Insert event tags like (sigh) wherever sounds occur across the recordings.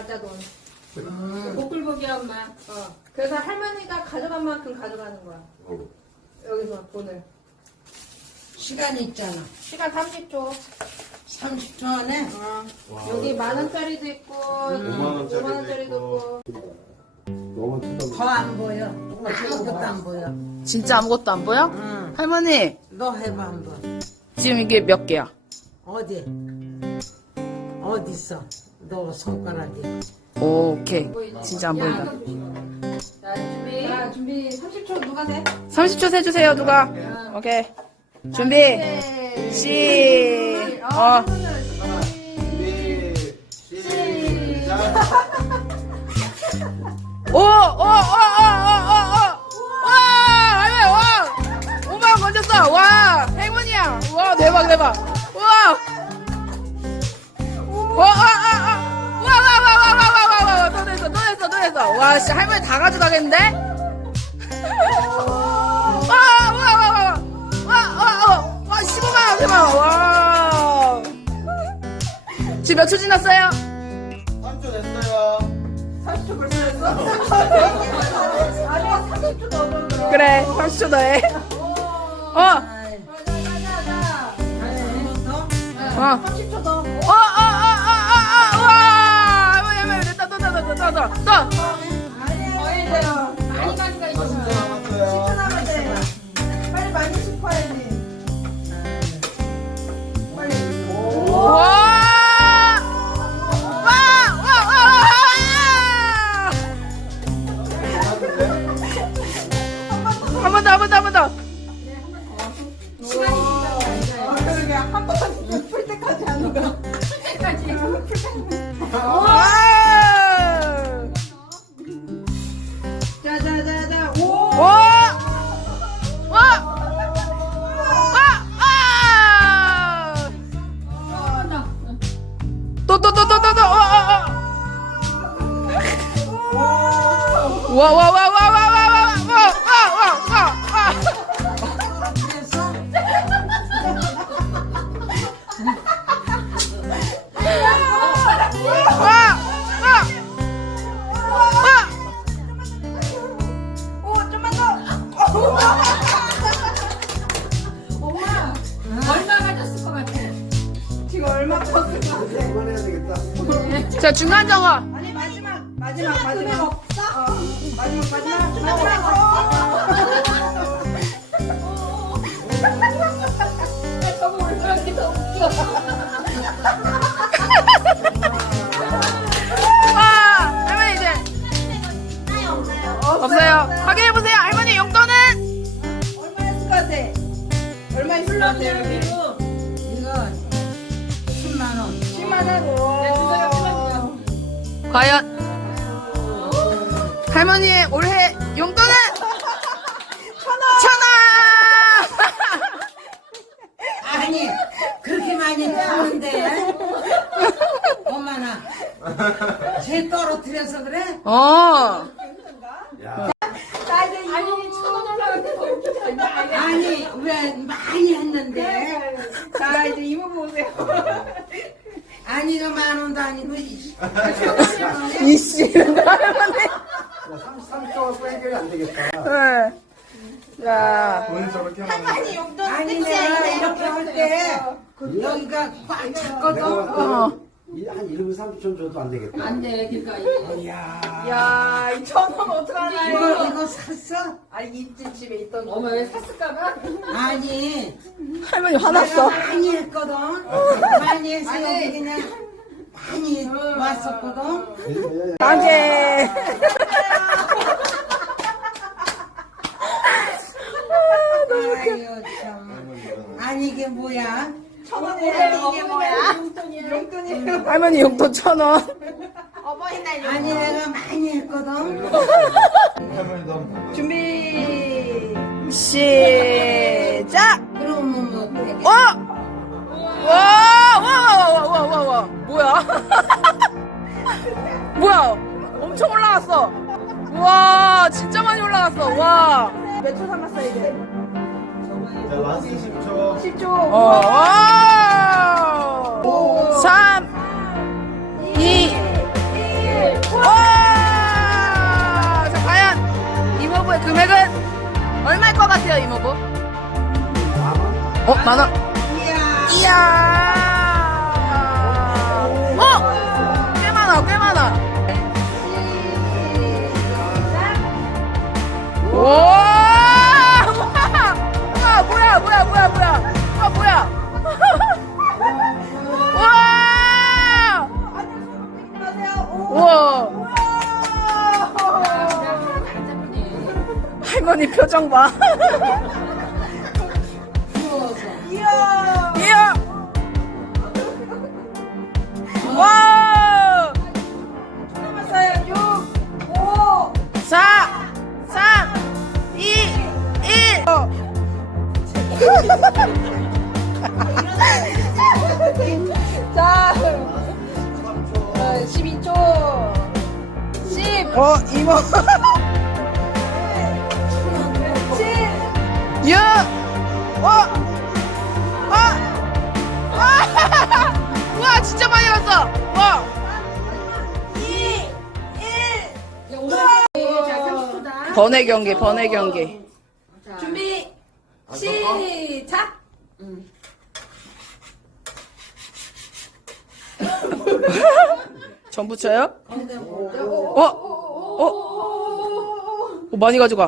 가짜 돈. 복불복이야 엄마. 어. 그래서 할머니가 가져간 만큼 가져가는 거야. 여기서 돈을. 시간이 있잖아. 시간 30초. 30초 안에 어. 여기 만 원짜리도 있고, 오만 원짜리도 5만 원짜리도 있고. 있고. 너무 쳐다보 더안 보여. 아무것도 안 보여. 진짜 아무것도 안 보여? 응. 할머니, 너 해봐 한번. 지금 이게 몇 개야? 어디? 어디 있어? 너 손가락이. 오케이. 진짜 안 보인다. 자, 준비. 자, 준비. 30초 누가 돼? 30초 세주세요, 누가. 오케이. 준비. 네. 시. 어. 오, 오, 오, 오, 오, 오, 오. 와, 할머니, 와. 5만원 건졌어. 와, 행운이야. 와, 대박, 대박. 와. 와, 와, 와, 와. 와, 와, 또 됐어. 와, 씨, 할머니 다 가져가겠는데? 와, 와, 와, 와, 와. 와, 와, 와. 와, 15만 원, 대박. 와. 지금 몇 초 지났어요? 3초 됐어요 30초 벌써 했어? 아니야, 30초 더 넣어. 그래, 30초 더해. 어, 아이, 자자자자. 더? 30초 더. 어, 어, 어, 어, 어, 어, 와! 할머니, 할머니, 됐다, 또, 또, 또, 또, 또, 또, 또. 거 싶어요. 많이 가니까 있잖아. 신선하면 돼. 빨리 시간이 있다고. 어, 그러게. 한 번만 풀 때까지 안 오가. Uou, uou, uou, uou. 자, 중간 점검. 아니 마지막, 마지막, 마지막. 없어? 어, 마지막, 마지막, 마지막. 너무 웃겨. 와! 할머니 이제 없어요. 확인해 보세요. 할머니 용돈은 얼마였을 것 같아? 얼마 있을 것 같아? 이거 10만 원. 10만 원. 오. 과연 할머니의 올해 용돈은 천 원. 아니 그렇게 많이 주는데 엄마나 쟤 떨어뜨려서 그래? 어. 야나 이제 천원 아니 왜 많이 했는데 자, 이제 이모 보세요. 아니 이거 만 원도 아니고 이- 이씨 이런 거. 30초 갖고 해결이 안 되겠다 네. 자. 돈을 저렇게 많이 아니 내가 이렇게 할때 여기가 꽉 찼거든 어. 한 1분 30초 줘도 안 되겠다 안 돼, 그니까. 이거. 야 야, 이 천원 어떡하나, 이거 이거. 이거 샀어? 아니, 있지, 집에 있던 거. 어머, 왜 샀을까봐? 아니 할머니 내가 화났어. 많이 했거든 많이 해서 아니. 여기 그냥 많이 왔었거든. 아유 참 아니 이게 뭐야 천원 이게 뭐야? 할머니 용돈 천 원. 어버이날 아니 내가 많이 했거든 할머니 너무 준비. 시작. 그러면 뭐 되게 어? 와, 와, 와, 와, 와, 와, 와. 뭐야? 뭐야? 엄청 올라갔어. 와, 진짜 많이 올라갔어. 와. 몇 초 남았어, 이제? 자 라스트 10초 10초. 어, 와. 같아요, 이모부? 어, 만 원. 이야. 이야. 어, 꽤 많아, 꽤 많아. 할머니 표정 봐. 이야. 이야. 와! 남았어요. 6, 5. 4, 3, 2, 1. 자, 어, 12초. 10. 어, 이모. 6, 5, 아! 와! 와, 진짜 많이 갔어. 와! 2, 1. 자, 30초다. 번외 경기, 번외 경기. 준비. 시작. (laughs) 전 붙여요? 어? 어? 어, 많이 가져가.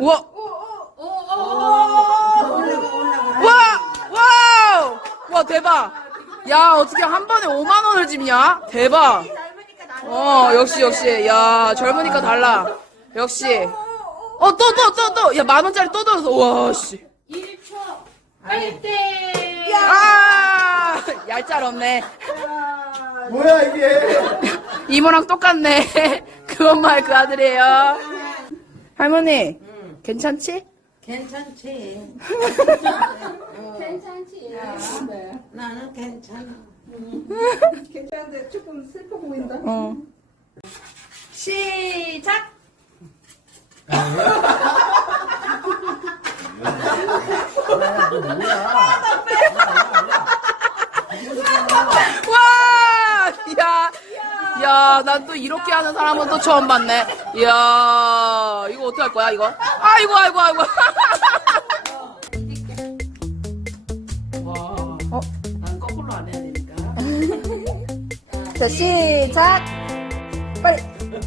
우와! 와! 와, 대박! 야, 어떻게 한 번에 5만 원을 집냐? 대박! 어, 역시, 역시. 야, 젊으니까 달라. 역시. 어, 또, 또, 또, 또! 야, 만 원짜리 또 들어서. 와, 씨. 1초. 빨리 때. 아! 얄짤 없네. 뭐야 이게? 이모랑 똑같네. (laughs) 그 엄마의 그 아들이에요. 할머니, 괜찮지? 괜찮지. (laughs) 괜찮지. 네. 나는 괜찮아. 괜찮은데 조금 슬퍼 보인다. 어. 시작. 와! 야, 야, 난 또 이렇게 하는 사람은 또 처음 봤네. 야, 이거 어떻게 할 거야, 이거? 아이고, 아이고, 아이고. 어? 난 거꾸로 안 해야 되니까. 자, 시작. 빨리.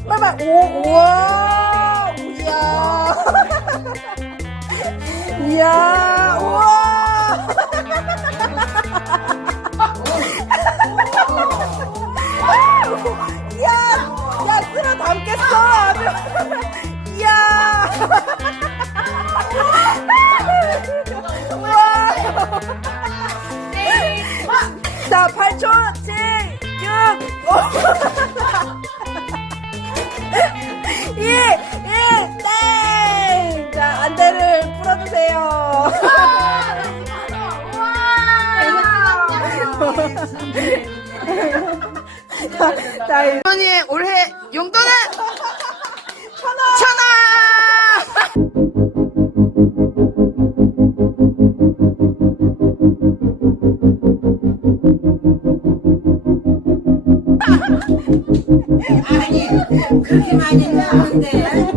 빨리, 빨리. 오, 우와. 이야. 이야, 할머니, 올해 용돈은? 천원! 아니, 그렇게 많이는 아는데.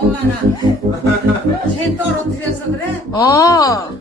엄마나. 쟤 떨어뜨려서 그래? 어.